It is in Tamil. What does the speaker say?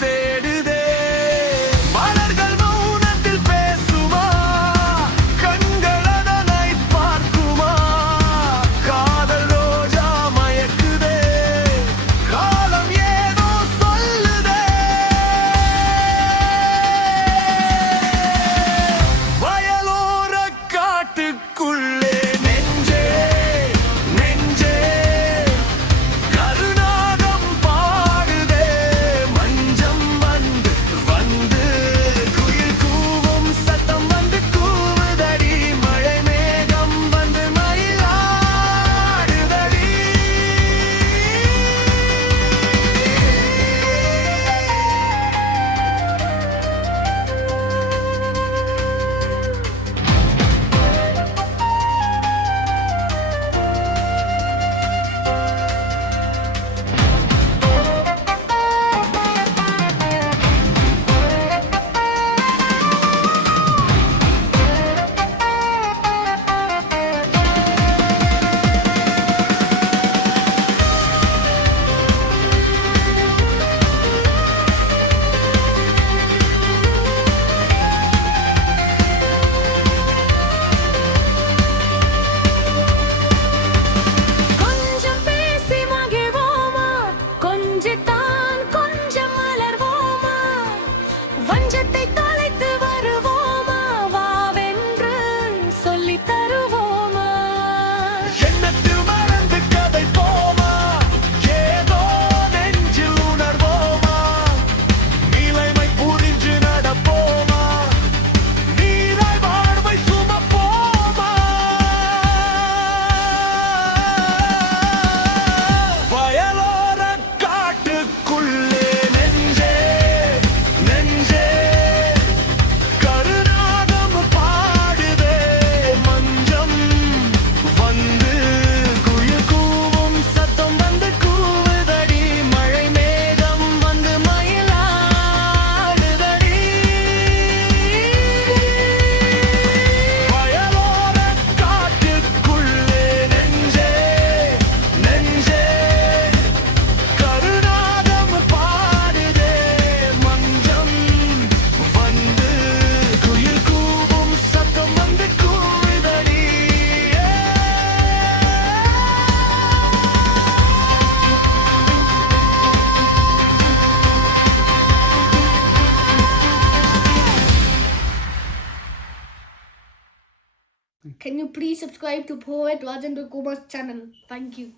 தேடுதே. மலர்கள் மௌனத்தில் பேசுமா, கண்கள் அதனை பார்க்குமா, காதல் ரோஜா மயக்குதே, காலம் ஏதோ சொல்லுதே. வயலோர காட்டுக்குள்ளே நெஞ்சே நெஞ்சே கருநாகம் பாடுதே. மஞ்சம் வந்து வந்து குயில் கூவும் சத்தம் வந்து கூவுதடி. மழை மேகம் வந்து மயிலாடுதடி. கொஞ்சம் பேசி மகிழ்வோமா, கொஞ்சித்தான் கொஞ்சம் மலர்வோமா, வஞ்சத்தை தொலைத்து வருவோமா, வாவென்று சொல்லித் தருவோமா. எண்ணத்தில் மறந்து கதை போமா, ஏதோ நெஞ்சில் உணர்வோமா, நிலைமை புரிஞ்சு நடப்போமா, நீராய் வாழ்வை சுமப்போமா. வயலோர காட்டுக்குள்ளே நெஞ்சே நெஞ்சே கருநாகம் பாடுதே. மஞ்சம் வந்து குயில் கூவும் சத்தம் வந்து கூவுதடி. மழை மேகம் வந்து மயிலாடுதடி. வயலோர காட்டுக்குள்ளே நெஞ்சே நெஞ்சே கருநாகம் பாடுதே. மஞ்சம் வந்து குயில் கூவும் சத்தம் வந்து கூவுதடி. Can you please subscribe to Poet Rajendra Kumar's channel? Thank you.